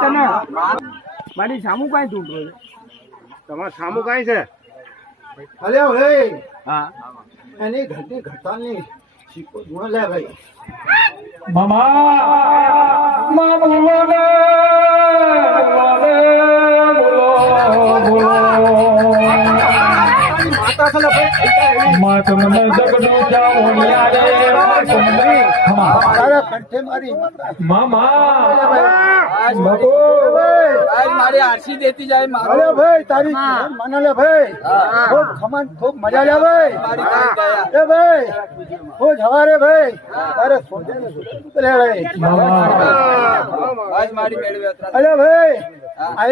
તને મારી સામું કઈ તૂટો તમારે સામું કઈ છે? અલે ભાઈ હા એની ઘટની ઘટાની શીખો ગુણ લે ભાઈ મારી આરસી દેતી જાય અરે ભાઈ તારી મને લે ભાઈ ખૂબ ખમન ખૂબ મજા લે ભાઈ એ ભાઈ હું જવારે ભાઈ તારે સોજે લે ભાઈ આજ મારી મેળવી અરે ભાઈ